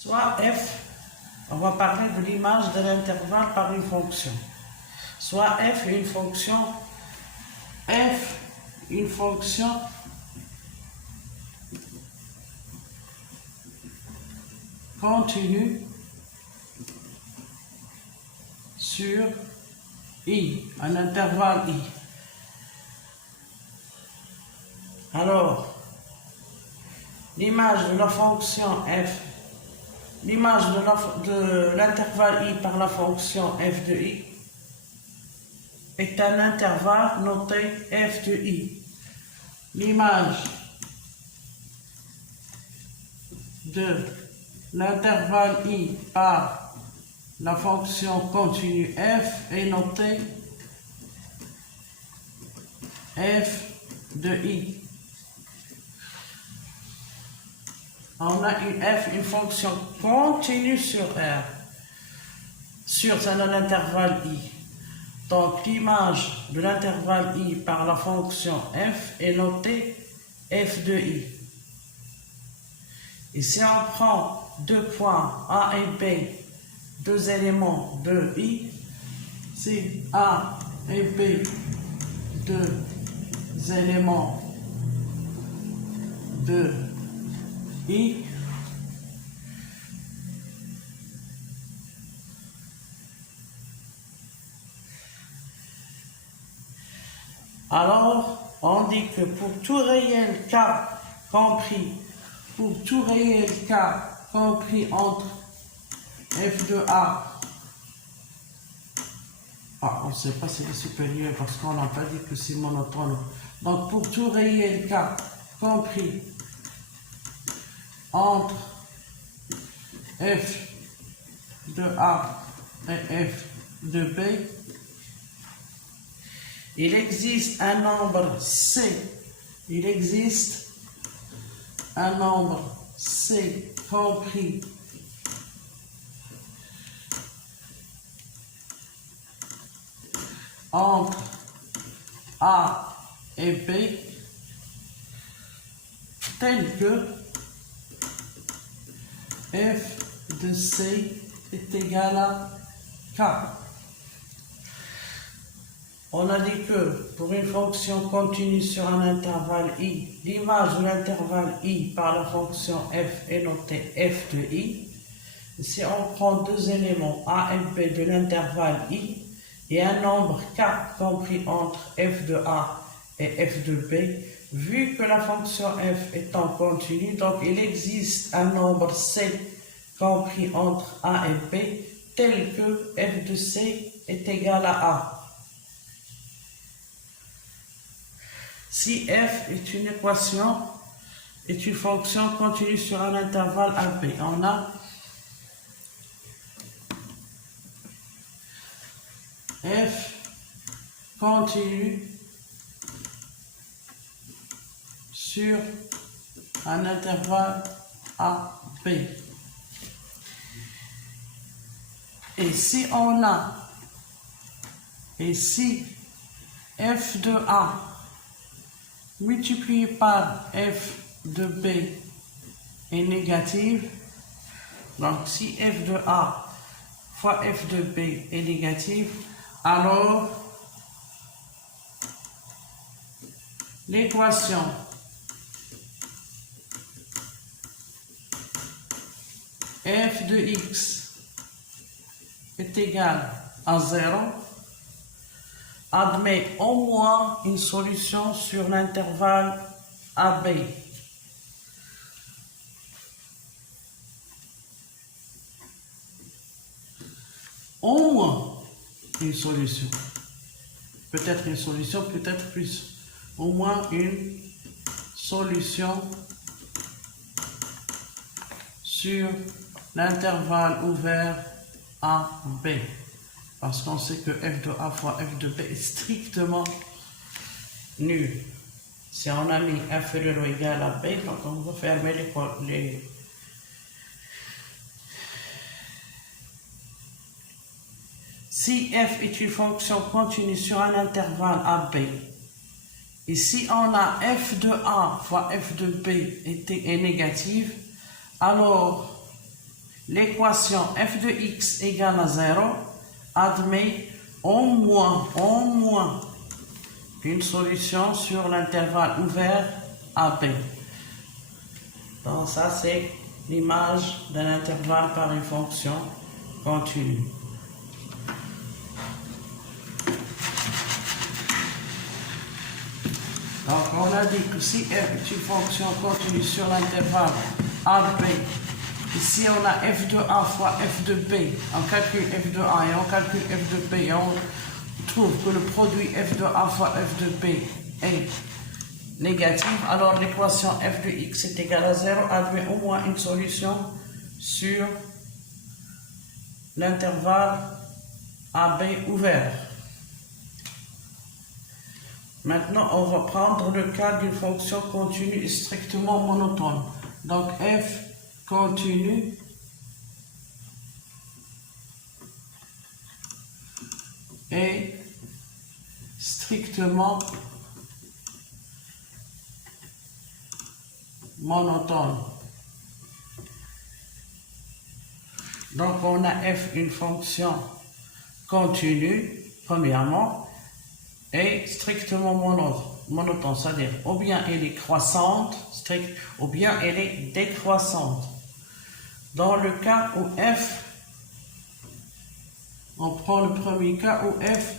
Soit f, on va parler de l'image de l'intervalle par une fonction. Soit f est une fonction continue sur i, un intervalle i. Alors, l'image de la fonction f, l'image de l'intervalle i par la fonction f de i est un intervalle noté f de i. L'image de l'intervalle i par la fonction continue f est notée f de i. On a une f, une fonction continue sur R, sur un intervalle i. Donc l'image de l'intervalle i par la fonction f est notée f de i. Et si on prend deux points A et B, deux éléments de i, si A et B, deux éléments de i, alors on dit que pour tout réel k compris, entre f de a, on ne sait pas si c'est supérieur parce qu'on n'a pas dit que c'est monotone. Donc pour tout réel k compris entre f de a et f de b, il existe un nombre c. Il existe un nombre c compris entre a et b tel que f de c est égal à k. On a dit que pour une fonction continue sur un intervalle i, l'image de l'intervalle i par la fonction f est notée f de i. Si on prend deux éléments a et b de l'intervalle i et un nombre k compris entre f de a et f de b, vu que la fonction f est en continu, donc il existe un nombre c compris entre a et b tel que f de c est égal à a. Si f est une équation, est une fonction continue sur un intervalle AB, on a f continue sur un intervalle AB. Et si f de A multiplié par f de B est négative, donc si f de A fois f de B est négative, alors l'équation f de x est égale à 0, admet au moins une solution sur l'intervalle AB. Au moins une solution. Peut-être une solution, peut-être plus. Au moins une solution sur l'intervalle ouvert AB. Parce qu'on sait que f de a fois f de b est strictement nul. Si on a mis inférieur ou égal à b, donc on va fermer les... Si f est une fonction continue sur un intervalle AB, et si on a f de a fois f de b est négative, alors l'équation f de x égale à 0 admet au moins une solution sur l'intervalle ouvert AB. Donc ça c'est l'image d'un intervalle par une fonction continue. Donc on a dit que si f est une fonction continue sur l'intervalle AB, ici on a f de a fois f de b, on calcule f de a et on calcule f de b et on trouve que le produit f de a fois f de b est négatif, alors l'équation f de x est égale à 0 admet au moins une solution sur l'intervalle AB ouvert. Maintenant, on va prendre le cas d'une fonction continue et strictement monotone. Donc, f continue et strictement monotone. Donc, on a f une fonction continue, premièrement, et strictement monotone, c'est-à-dire ou bien elle est croissante, ou bien elle est décroissante. Dans le cas où f, on prend le premier cas où f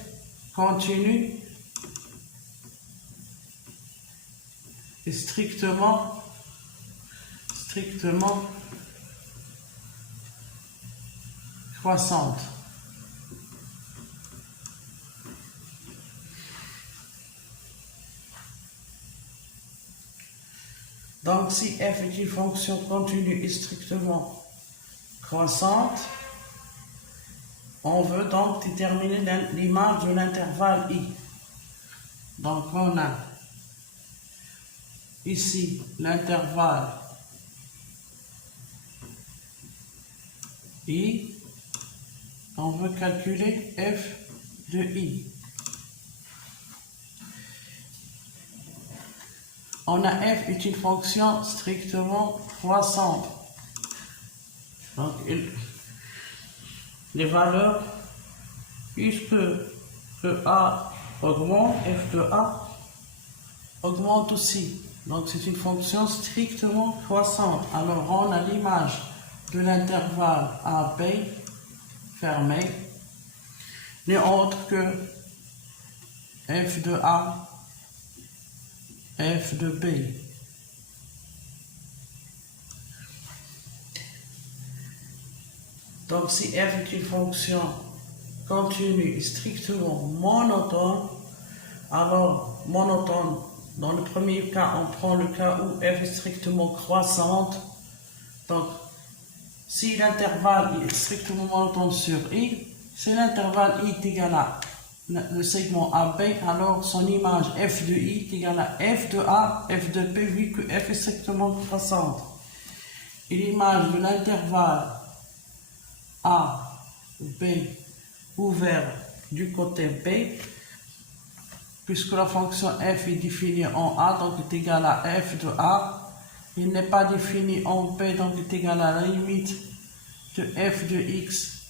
continue est strictement croissante. Donc, si f est une fonction continue et strictement croissante, on veut donc déterminer l'image de l'intervalle i. Donc, on a ici l'intervalle i. On veut calculer f de i. On a f est une fonction strictement croissante. Donc, les valeurs, puisque a augmente, f de a augmente aussi. Donc, c'est une fonction strictement croissante. Alors, on a l'image de l'intervalle AB fermé, n'est autre que f de a, f de b. Donc, si f est une fonction continue et strictement monotone, alors monotone, dans le premier cas, on prend le cas où f est strictement croissante. Donc, si l'intervalle est strictement monotone sur i, si l'intervalle i est égal à le segment AB, alors son image f de i est égale à f de a, f de b, vu que f est strictement croissante. Et l'image de l'intervalle a, b, ouvert du côté b, puisque la fonction f est définie en a, donc est égale à f de a. Il n'est pas défini en b, donc est égal à la limite de f de x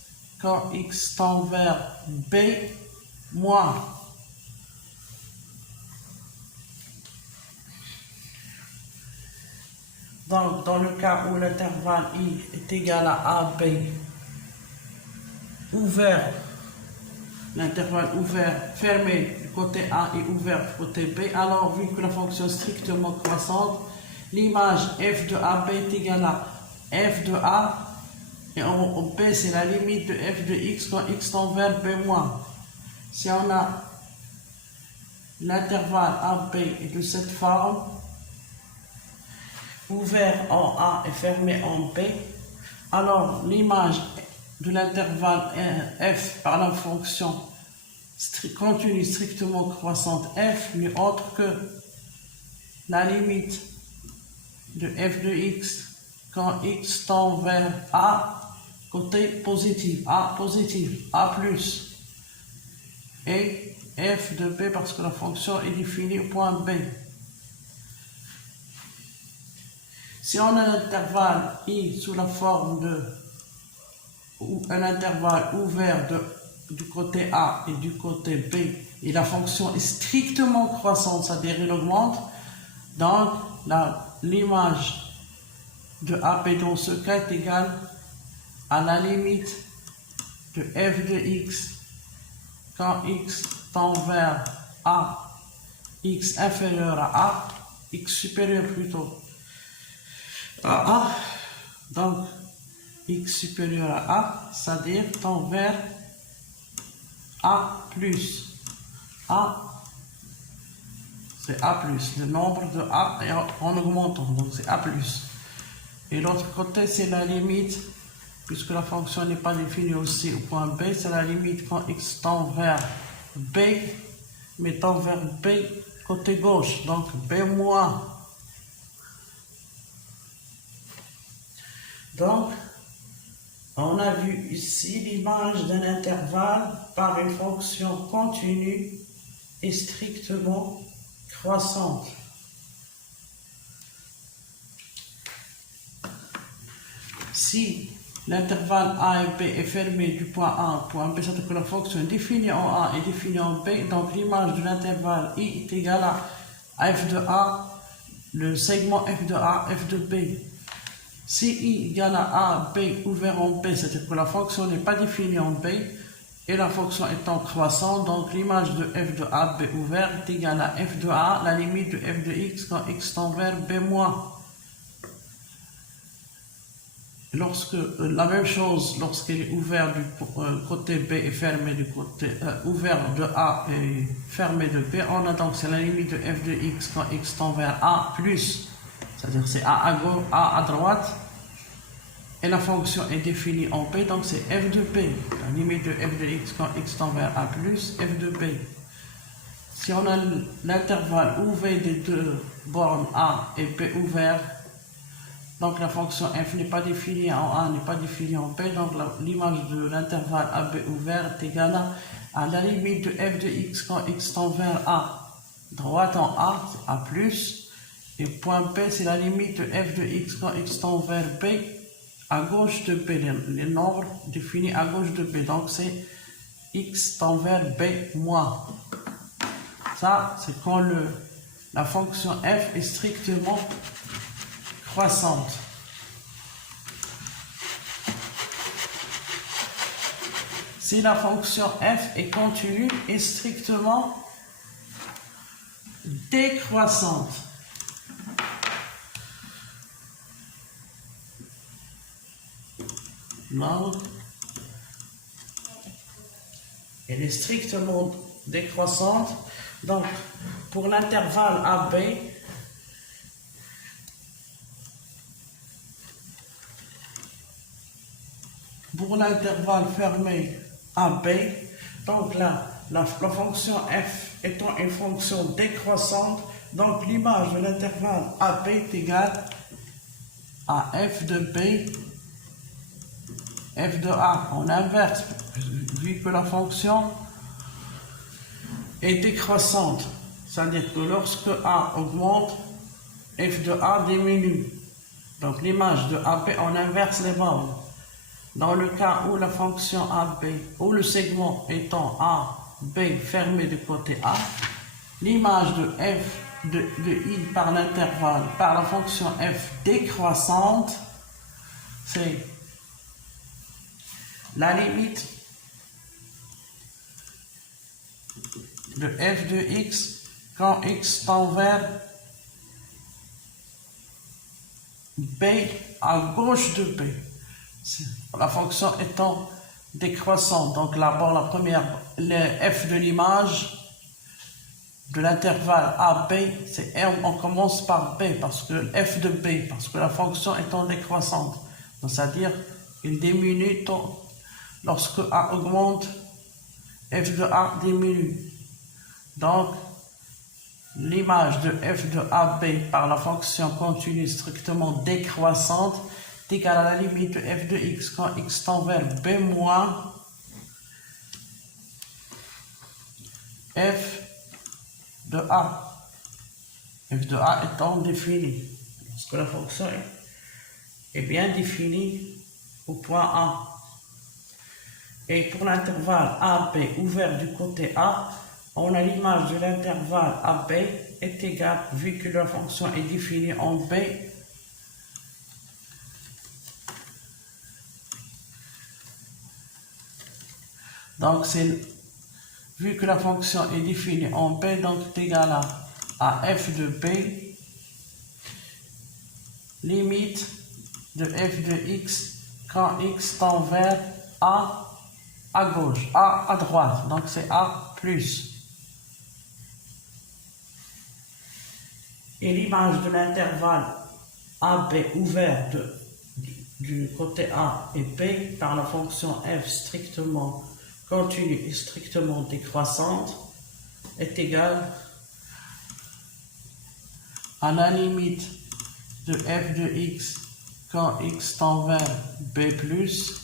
quand x tend vers b moins donc dans le cas où l'intervalle i est égal à ab ouvert, l'intervalle ouvert fermé du côté a et ouvert du côté b, alors vu que la fonction est strictement croissante, l'image f de ab est égale à f de a, et en b c'est la limite de f de x quand x tend vers b moins. Si on a l'intervalle AB est de cette forme, ouvert en A et fermé en B, alors l'image de l'intervalle f par la fonction continue strictement croissante f n'est autre que la limite de f de x quand x tend vers A côté positif, A positif, A plus, et f de b parce que la fonction est définie au point B. Si on a l'intervalle i sous la forme de un intervalle ouvert du côté A et du côté B, et la fonction est strictement croissante, c'est-à-dire elle augmente, donc l'image de AP dans ce cas est égale à la limite de f de x quand x tend vers A, x inférieur à A, x supérieur plutôt à A, donc x supérieur à A, c'est-à-dire tend vers A plus. A, c'est A plus, le nombre de A est en augmentant, donc c'est A plus. Et l'autre côté, c'est la limite, puisque la fonction n'est pas définie aussi au point B, c'est la limite quand x tend vers B, mais tend vers B côté gauche, donc B moins. Donc, on a vu ici l'image d'un intervalle par une fonction continue et strictement croissante. Si l'intervalle A et B est fermé du point A au point B, c'est-à-dire que la fonction définie en A est définie en B, donc l'image de l'intervalle I est égale à f de A, le segment f de A, f de B. Si I égale à A, B ouvert en B, c'est-à-dire que la fonction n'est pas définie en B, et la fonction étant croissante, donc l'image de f de A, B ouvert est égale à f de A, la limite de f de x quand x tend vers B moins. La même chose lorsqu'elle est ouverte du côté B et fermée du côté ouvert de A et fermée de B, on a donc c'est la limite de f de x quand x tend vers A plus, c'est-à-dire c'est A à gauche, A à droite, et la fonction est définie en B, donc c'est f de B, la limite de f de x quand x tend vers A plus, f de B. Si on a l'intervalle ouvert des deux bornes A et B ouvert, donc la fonction f n'est pas définie en A, n'est pas définie en B, donc l'image de l'intervalle AB ouvert est égale à la limite de f de x quand x tend vers A. Droite en A, c'est A plus, et point B, c'est la limite de f de x quand x tend vers B, à gauche de B, les nombres définis à gauche de B, donc c'est x tend vers B moins. Ça, c'est quand la fonction f est strictement croissante. Si la fonction f est continue et strictement décroissante. Donc, elle est strictement décroissante. Donc, pour l'intervalle AB, pour l'intervalle fermé AB, donc là, la fonction f étant une fonction décroissante, donc l'image de l'intervalle AB est égale à f de B, f de A. On inverse, vu que la fonction est décroissante, c'est-à-dire que lorsque A augmente, f de A diminue. Donc l'image de AB, on inverse les bornes. Dans le cas où la fonction AB, où le segment étant A, B fermé du côté A, l'image de f de I par l'intervalle, par la fonction f décroissante, c'est la limite de f de x quand x tend vers B à gauche de B. La fonction étant décroissante, donc d'abord la première, le f de l'image de l'intervalle AB, c'est on commence par B, parce que f de B, parce que la fonction étant décroissante, c'est-à-dire il diminue lorsque A augmente, f de A diminue. Donc l'image de f de AB par la fonction continue strictement décroissante est égale à la limite de f de x quand x tend vers B moins f de A. F de A étant défini. Parce que la fonction est bien définie au point A. Et pour l'intervalle AB ouvert du côté A, on a l'image de l'intervalle AB est égale, vu que la fonction est définie en B, donc c'est, vu que la fonction est définie en B, donc c'est égal à f de B, limite de f de x quand x tend vers A à gauche, A à droite, donc c'est A plus. Et l'image de l'intervalle AB ouvert du côté A et B par la fonction f strictement continue et strictement décroissante est égale à la limite de f de x quand x tend vers B plus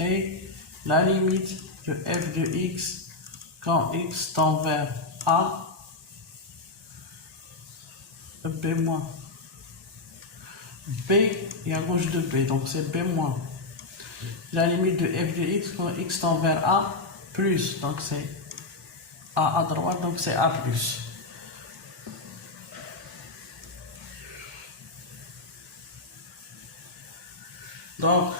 et la limite de f de x quand x tend vers A B moins. B est à gauche de B, donc c'est B moins. La limite de f de x quand x tend vers A plus, donc c'est A à droite, donc c'est A plus. Donc,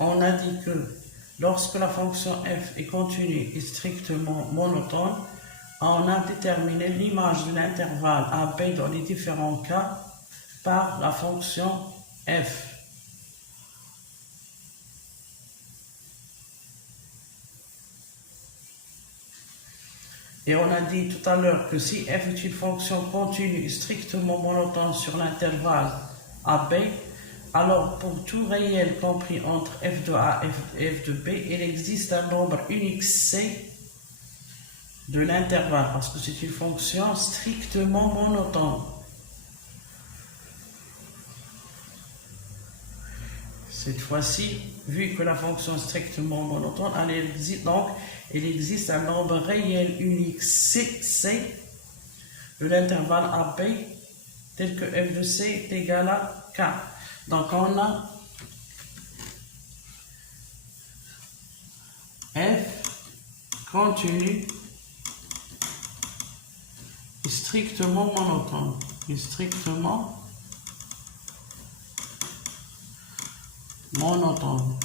on a dit que lorsque la fonction f est continue et strictement monotone, on a déterminé l'image de l'intervalle AB dans les différents cas par la fonction f. Et on a dit tout à l'heure que si f est une fonction continue et strictement monotone sur l'intervalle AB, alors pour tout réel compris entre f de A et f de B, il existe un nombre unique C de l'intervalle, parce que c'est une fonction strictement monotone. Cette fois-ci, vu que la fonction est strictement monotone, il existe un nombre réel unique C de l'intervalle AB, tel que f de C est égal à K. Donc on a f continue et strictement monotone. Et strictement monotone.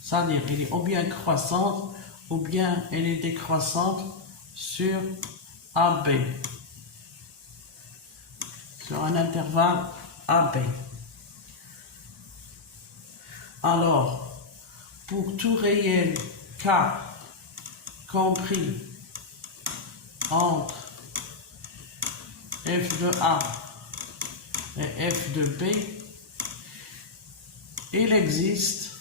C'est-à-dire elle est ou bien croissante ou bien elle est décroissante sur AB. Sur un intervalle AB. Alors, pour tout réel K compris entre f de A et f de B, il existe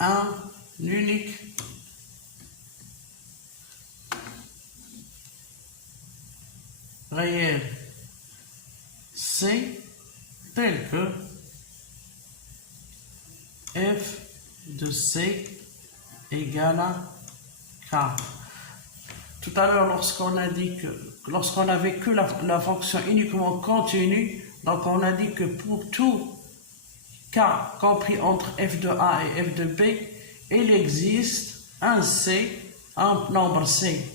un unique réel C tel que f de C égale à K. Tout à l'heure, lorsqu'on avait que la fonction uniquement continue, donc on a dit que pour tout K compris entre f de A et f de B, il existe un nombre C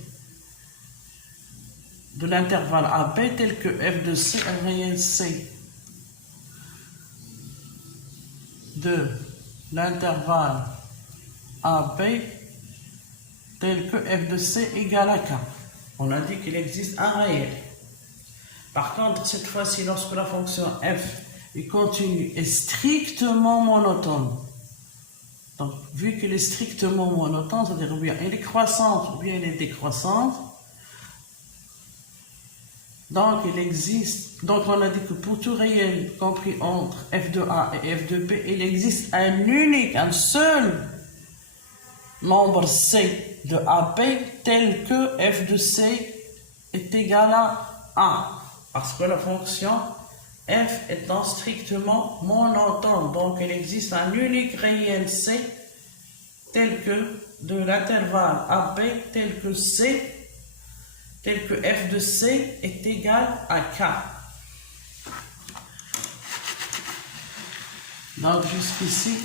de l'intervalle AB tel que f de C est réel C de l'intervalle AB tel que f de C égale à K. On a dit qu'il existe un réel. Par contre, cette fois-ci, lorsque la fonction f est continue et strictement monotone, donc vu qu'elle est strictement monotone, c'est-à-dire ou bien elle est croissante ou bien elle est décroissante, donc il existe, donc on a dit que pour tout réel compris entre f de A et f de B, il existe un seul nombre C de AB tel que f de C est égal à A, parce que la fonction f étant strictement monotone, donc il existe un unique réel C tel que de l'intervalle AB tel que f de C est égal à K. Donc jusqu'ici,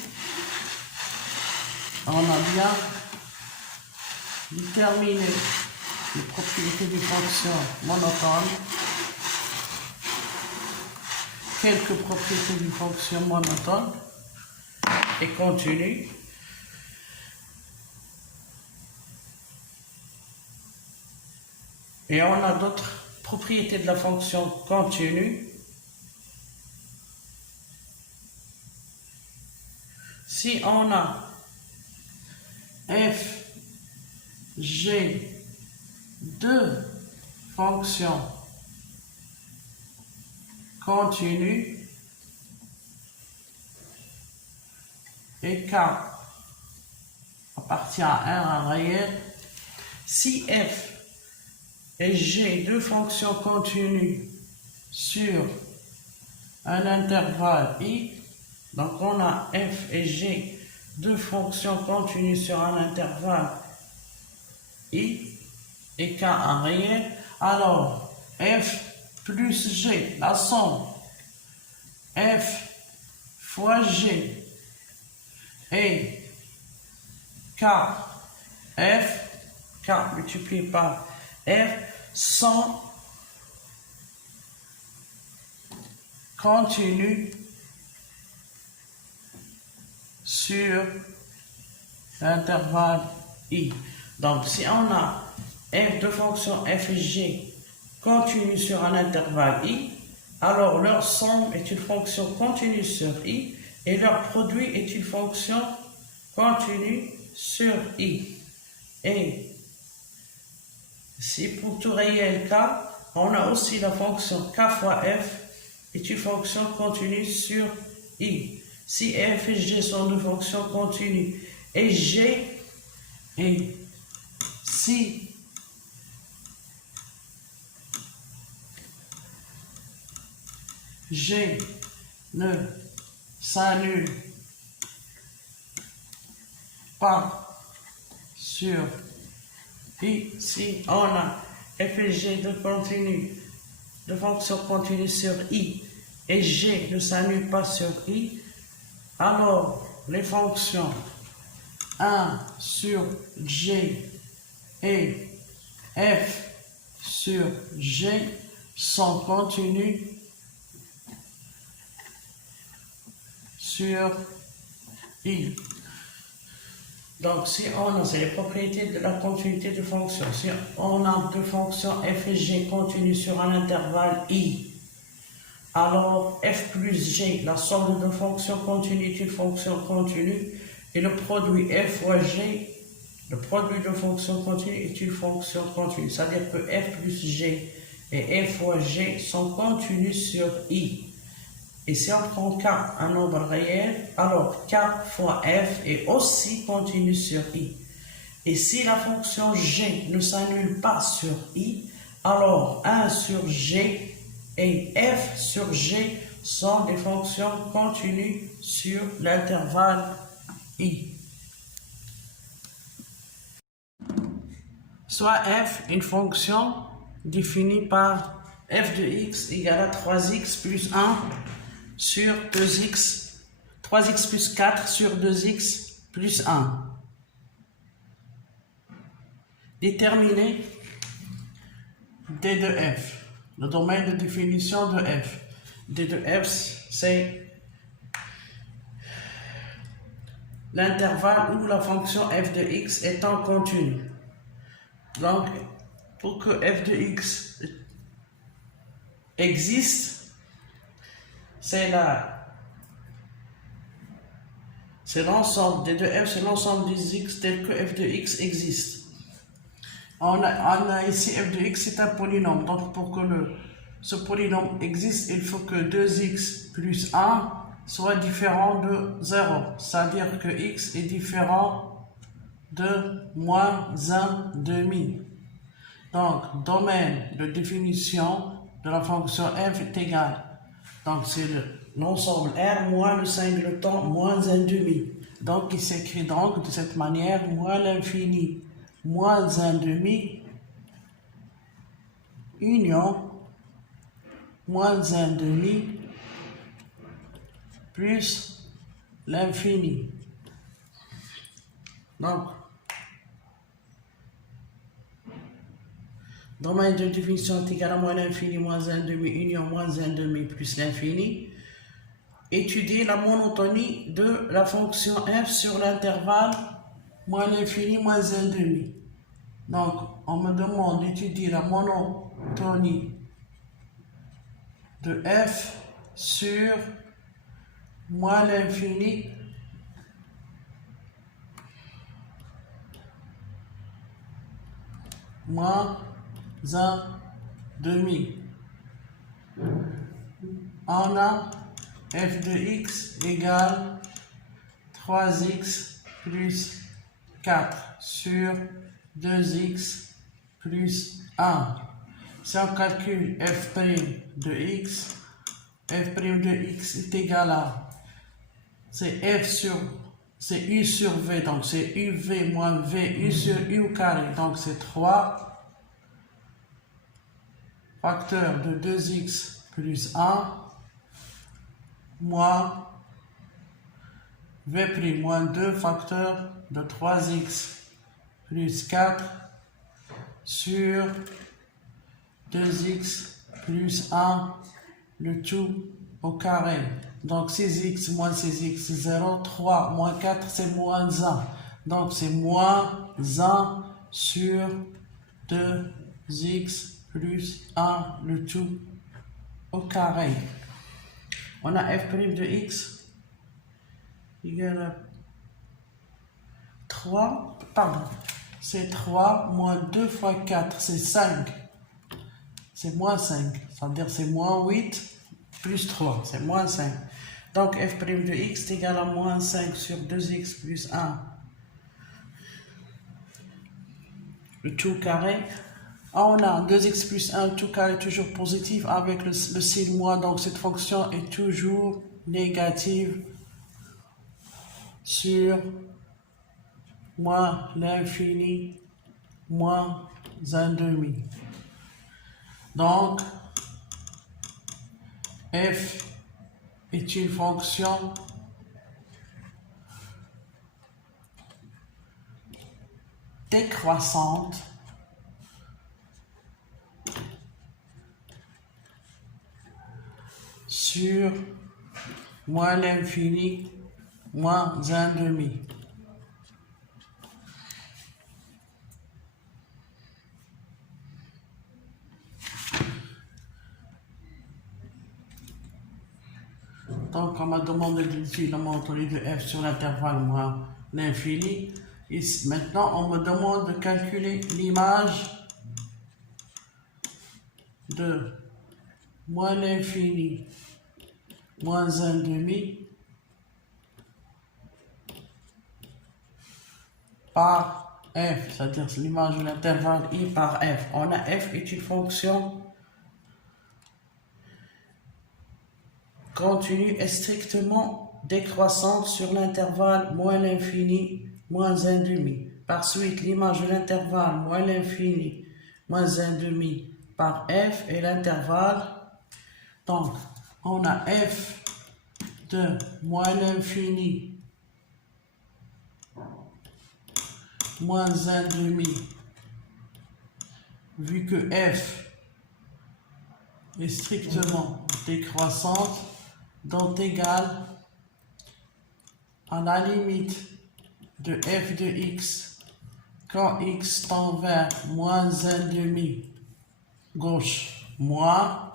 on a bien déterminé les propriétés des fonctions monotones, quelques propriétés des fonctions monotones et continues. Et on a d'autres propriétés de la fonction continue. Si on a f, g, deux fonctions continues et k appartient à un réel, si f et g, deux fonctions continues sur un intervalle i, donc on a f et g, deux fonctions continues sur un intervalle i et k un réel, alors f plus g, la somme f fois g et k multiplié par f sont continues sur l'intervalle i. Donc si on a f de fonction f et g continues sur un intervalle i, alors leur somme est une fonction continue sur i et leur produit est une fonction continue sur i. Et si pour tout réel k, on a aussi la fonction k fois f est une fonction continue sur i. Si f et g sont deux fonctions continues et si g ne s'annule pas sur i, si on a f et g de fonctions continues sur i et g ne s'annule pas sur i, alors les fonctions 1 sur g et f sur g sont continues sur i. Donc, si on a, c'est les propriétés de la continuité de fonctions. Si on a deux fonctions f et g continues sur un intervalle i, alors f plus g, la somme de deux fonctions continues est une fonction continue, et le produit f fois g, le produit de fonctions continues est une fonction continue. C'est-à-dire que f plus g et f fois g sont continues sur i. Et si on prend k, un nombre réel, alors k fois f est aussi continu sur i. Et si la fonction g ne s'annule pas sur i, alors 1 sur g et f sur g sont des fonctions continues sur l'intervalle i. Soit f, une fonction définie par f de x égale à 3x plus 1 sur 2x, 3x plus 4 sur 2x plus 1. Déterminer d de f, le domaine de définition de f. d de f, c'est l'intervalle où la fonction f de x est en continu. Donc, pour que f de x existe, c'est l'ensemble des deux f, c'est l'ensemble des x tel que f de x existe. On a ici f de x, c'est un polynôme. Donc pour que ce polynôme existe, il faut que 2x plus 1 soit différent de 0. C'est-à-dire que x est différent de moins 1 demi. Donc domaine de définition de la fonction f est égal. Donc c'est l'ensemble R moins le singleton moins 1 demi. Donc il s'écrit donc de cette manière moins l'infini moins 1 demi union moins 1 demi plus l'infini. Donc, domaine de définition est égal à moins l'infini moins 1 demi union moins 1 demi plus l'infini. Étudier la monotonie de la fonction f sur l'intervalle moins l'infini moins 1 demi. Donc, on me demande d'étudier la monotonie de f sur moins l'infini moins 1 demi. On a f de x égale 3x plus 4 sur 2x plus 1. Si on calcule f' de x, f' de x est égal à, c'est c'est u sur v, donc c'est uv moins v, u sur u au carré, donc c'est 3 facteur de 2x plus 1 moins v' moins 2 facteur de 3x plus 4 sur 2x plus 1, le tout au carré. Donc 6x moins 6x, 0, 3 moins 4, c'est moins 1. Donc c'est moins 1 sur 2x plus 1, le tout au carré. On a f' de x égale à 3, pardon, c'est 3 moins 2 fois 4, c'est 5. C'est moins 5, c'est-à-dire c'est moins 8 plus 3, c'est moins 5. Donc f' de x est égal à moins 5 sur 2x plus 1, le tout carré. On a 2x plus 1, le tout carré toujours positif avec le signe moins, donc cette fonction est toujours négative sur moins l'infini moins 1 demi. Donc, f est une fonction décroissante sur moins l'infini moins 1 demi. Donc, on m'a demandé d'étudier la monotonie de f sur l'intervalle moins l'infini. Maintenant, on me demande de calculer l'image de moins l'infini moins 1 demi par f, c'est-à-dire l'image de l'intervalle i par f. On a f est une fonction continue et strictement décroissante sur l'intervalle moins l'infini moins 1 demi. Par suite, l'image de l'intervalle moins l'infini moins 1 demi par f et l'intervalle. Donc, on a f de moins l'infini moins 1 demi, vu que f est strictement décroissante, donc égale à la limite de f de x quand x tend vers moins 1 demi gauche moins,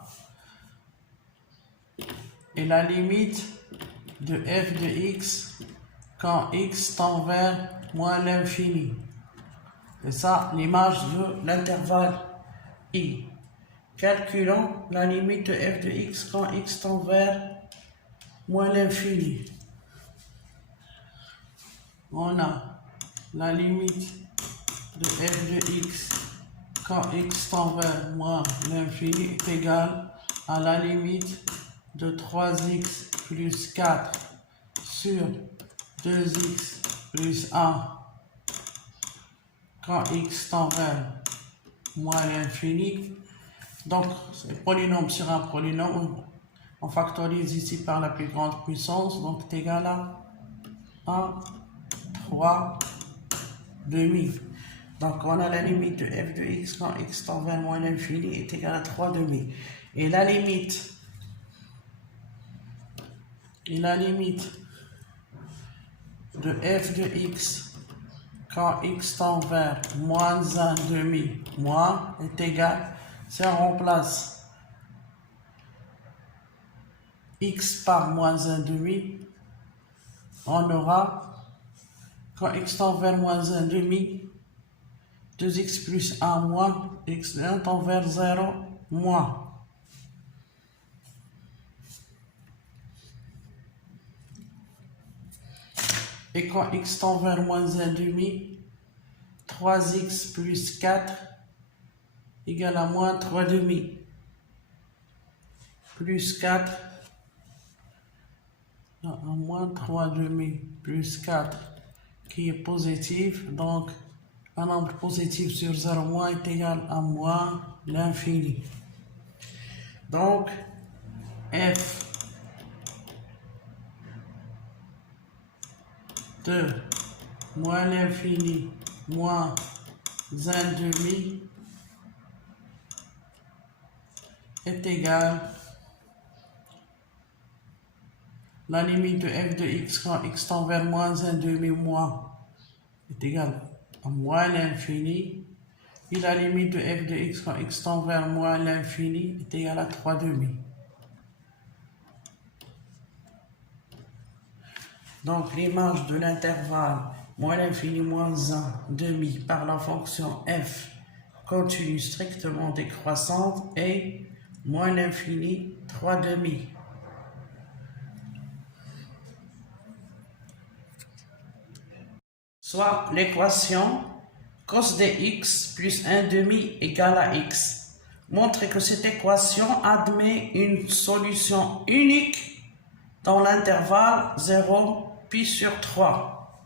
et la limite de f de x quand x tend vers moins l'infini. C'est ça l'image de l'intervalle i. Calculons la limite de f de x quand x tend vers moins l'infini. On a la limite de f de x quand x tend vers moins l'infini est égale à la limite de 3x plus 4 sur 2x plus 1 quand x tend vers moins l'infini. Donc, c'est polynôme sur un polynôme. On factorise ici par la plus grande puissance, donc c'est égal à à 3 demi. Donc, on a la limite de f de x quand x tend vers moins l'infini est égal à 3 demi. Et la limite de f de x quand x tend vers moins 1 demi moins est égal, si on remplace x par moins 1 demi, on aura, quand x tend vers moins 1 demi, 2x plus 1 moins, x1 tend vers 0 moins. Et quand x tend vers moins 1 demi, 3x plus 4 égale à moins 3 demi. Plus 4 à moins 3 demi plus 4 qui est positif. Donc, un nombre positif sur 0 moins est égal à moins l'infini. Donc, f de moins l'infini moins 1 demi est égal la limite de f de x quand x tend vers moins 1 demi moins est égal à moins l'infini, et la limite de f de x quand x tend vers moins l'infini est égal à 3 demi. Donc l'image de l'intervalle moins l'infini moins 1 demi par la fonction f continue strictement décroissante est moins l'infini 3 demi. Soit l'équation cos de x plus 1 demi égale à x. Montre que cette équation admet une solution unique dans l'intervalle 0 pi sur 3.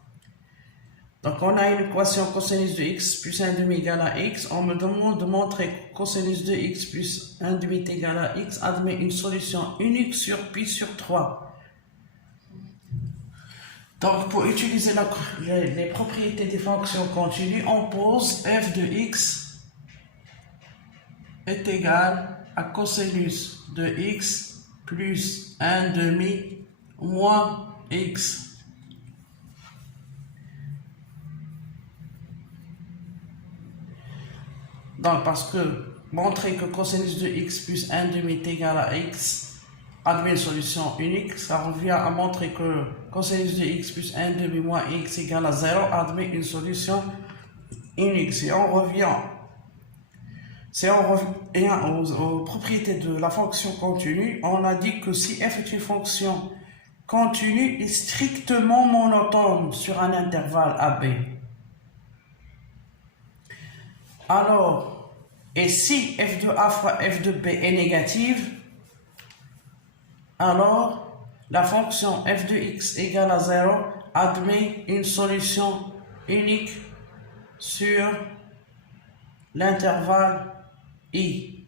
Donc on a une équation cosinus de x plus 1 demi égale à x. On me demande de montrer que cosinus de x plus 1 demi est égal à x admet une solution unique sur pi sur 3. Donc, pour utiliser les propriétés des fonctions continues, on pose f de x est égal à cosinus de x plus 1 demi moins x. Donc, parce que montrer que cosinus de x plus 1 demi est égal à x admet une solution unique, ça revient à montrer que cosinus de x plus 1 demi moins x égale à 0 admet une solution unique. Si on revient aux propriétés de la fonction continue, on a dit que si f est une fonction continue et strictement monotone sur un intervalle AB, alors, et si f de a fois f de b est négative, alors la fonction f de x égale à 0 admet une solution unique sur l'intervalle i.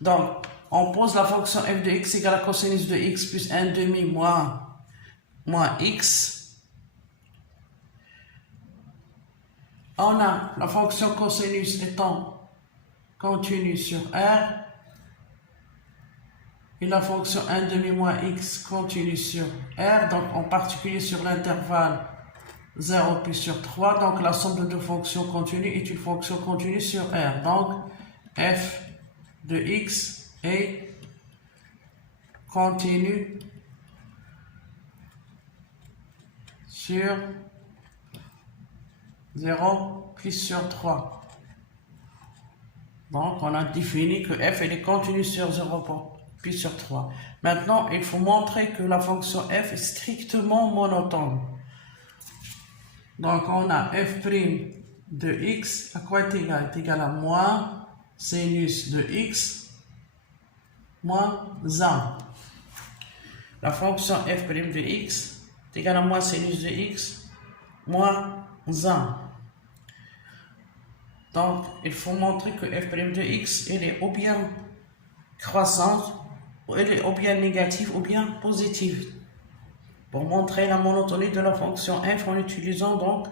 Donc, on pose la fonction f de x égale à cosinus de x plus 1 demi moins x. On a la fonction cosinus étant continue sur R. Et la fonction 1 demi moins x continue sur R, donc en particulier sur l'intervalle 0 puis sur 3. Donc la somme de deux fonctions continues est une fonction continue sur R. Donc f de x est continue sur 0 puis sur 3. Donc on a défini que f est continue sur 0 puis sur 3. Maintenant, il faut montrer que la fonction f est strictement monotone. Donc, on a f' de x, à quoi est égal? Est égal à moins sinus de x moins 1. La fonction f' de x est égale à moins sinus de x moins 1. Donc, il faut montrer que f' de x, elle est ou bien croissante, elle est ou bien négative ou bien positive. pour montrer la monotonie de la fonction f en utilisant donc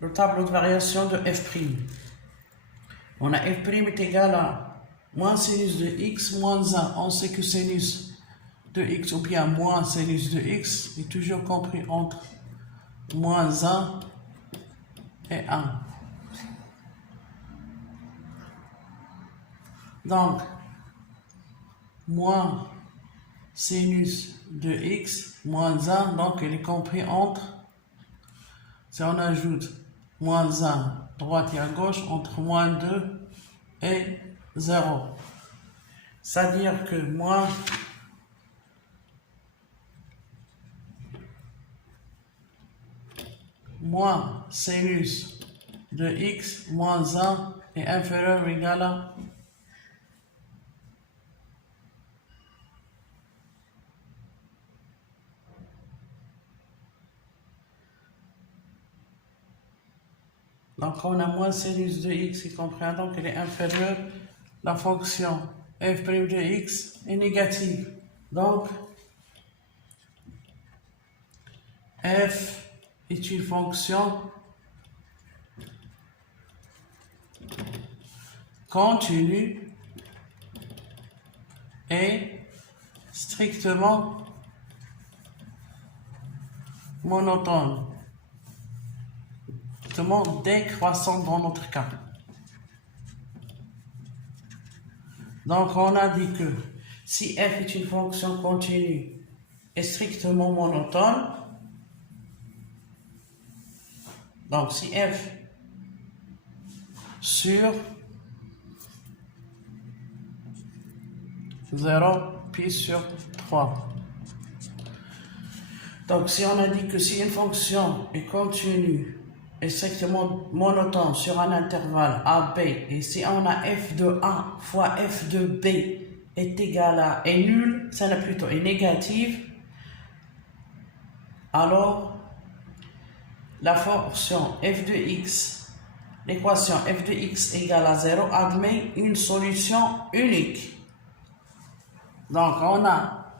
le tableau de variation de f'. On a f' est égal à moins sinus de x moins 1. On sait que sinus de x ou bien moins sinus de x est toujours compris entre moins 1 et 1. Donc, moins sinus de x moins 1, donc il est compris entre, si on ajoute moins 1 droite et à gauche, entre moins 2 et 0. C'est-à-dire que moins sinus de x moins 1 est inférieur ou égal à donc on a moins sinus de x qui comprend donc elle est inférieure. La fonction f' de x est négative. Donc f est une fonction continue et strictement monotone, strictement décroissante dans notre cas. Donc on a dit que si f est une fonction continue et strictement monotone, donc si f sur 0 pi sur 3. Donc si on a dit que si une fonction est continue et strictement monotone sur un intervalle AB, et si on a f de A fois f de B est égal à est nul, ça là plutôt est négative, alors la fonction f de x, l'équation f de x égale à 0 admet une solution unique. Donc on a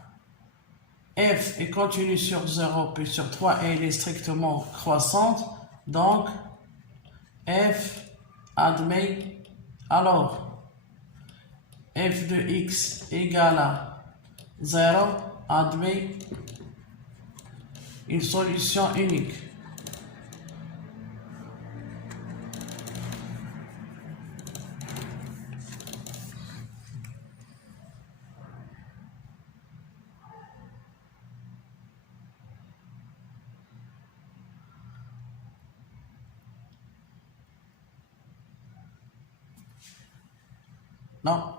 f est continue sur 0 puis sur 3 et elle est strictement croissante. Donc f admet alors f de x égale à 0 admet une solution unique. Non.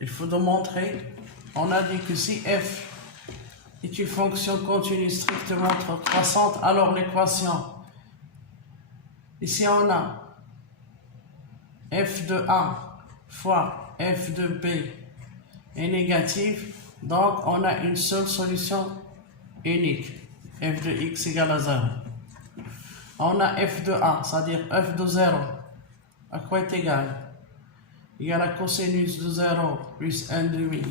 Il faut démontrer. On a dit que si f est une fonction continue strictement croissante, alors l'équation, ici on a f de A fois f de B est négative, donc on a une seule solution unique, f de x égale à 0. On a f de A, c'est-à-dire f de 0, à quoi est égal? Égal à cosinus de 0 plus 1 demi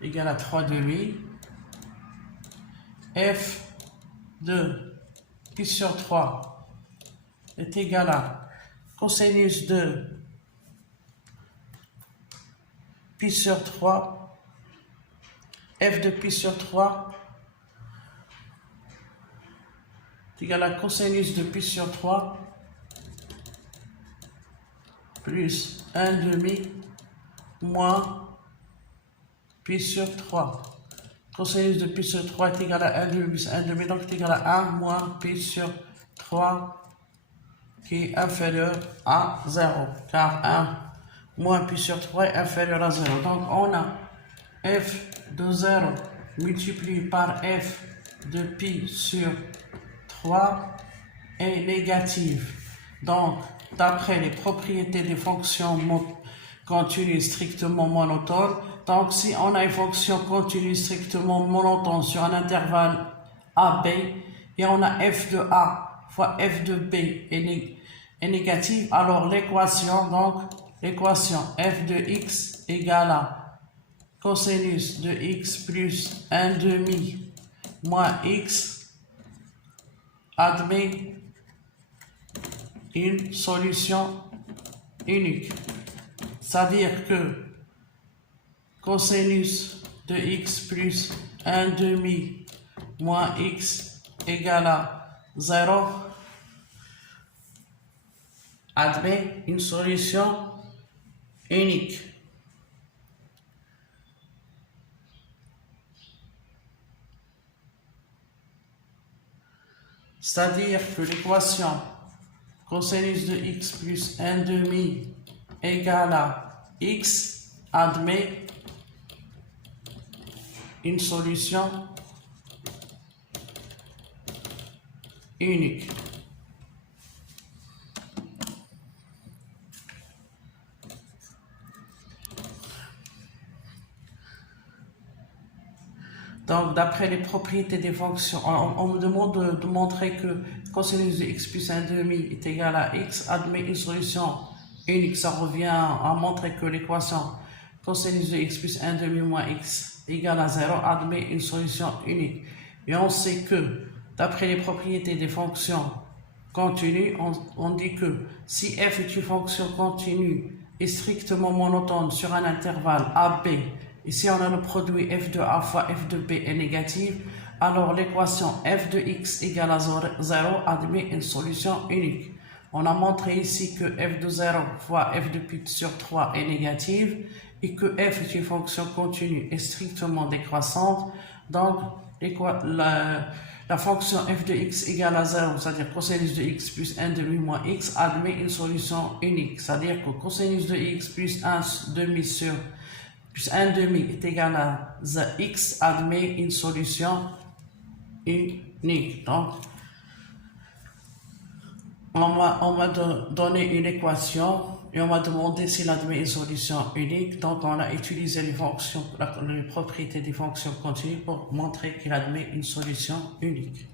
égale à 3 demi. F de pi sur 3 est égal à cosinus de pi sur 3. F de pi sur 3 est égal à cosinus de pi sur 3 plus 1 demi moins pi sur 3. Cosinus de pi sur 3 est égal à 1 demi plus 1 demi, donc est égal à 1 moins pi sur 3 qui est inférieur à 0, car 1 moins pi sur 3 est inférieur à 0. Donc on a f de 0 multiplié par f de pi sur 3 est négative. Donc, d'après les propriétés des fonctions continues strictement monotones, donc si on a une fonction continue strictement monotone sur un intervalle AB et on a f de A fois f de B est négative, alors l'équation f de x égale à cosinus de x plus 1 demi moins x admet une solution unique. C'est-à-dire que cosinus de x plus 1 demi moins x égale à 0 admet une solution unique. C'est-à-dire que l'équation cosinus de x plus 1 demi égale à x admet une solution unique. Donc, d'après les propriétés des fonctions, on me demande de montrer que cosinus de x plus 1 demi est égal à x admet une solution unique. Ça revient à montrer que l'équation cosinus de x plus 1 demi moins x égale à 0 admet une solution unique. Et on sait que, d'après les propriétés des fonctions continues, on dit que si f est une fonction continue et strictement monotone sur un intervalle AB, et si on a le produit f de a fois f de b est négatif, alors l'équation f de x égale à 0 admet une solution unique. On a montré ici que f de 0 fois f de pi sur 3 est négative et que f est une fonction continue et strictement décroissante. Donc, la fonction f de x égale à 0, c'est-à-dire cosinus de x plus 1 demi moins x, admet une solution unique. C'est-à-dire que cosinus de x plus 1 demi sur plus 1 demi est égal à x admet une solution unique. Donc, on m'a donné une équation et on m'a demandé s'il admet une solution unique. Donc, on a utilisé les propriétés des fonctions continues pour montrer qu'il admet une solution unique.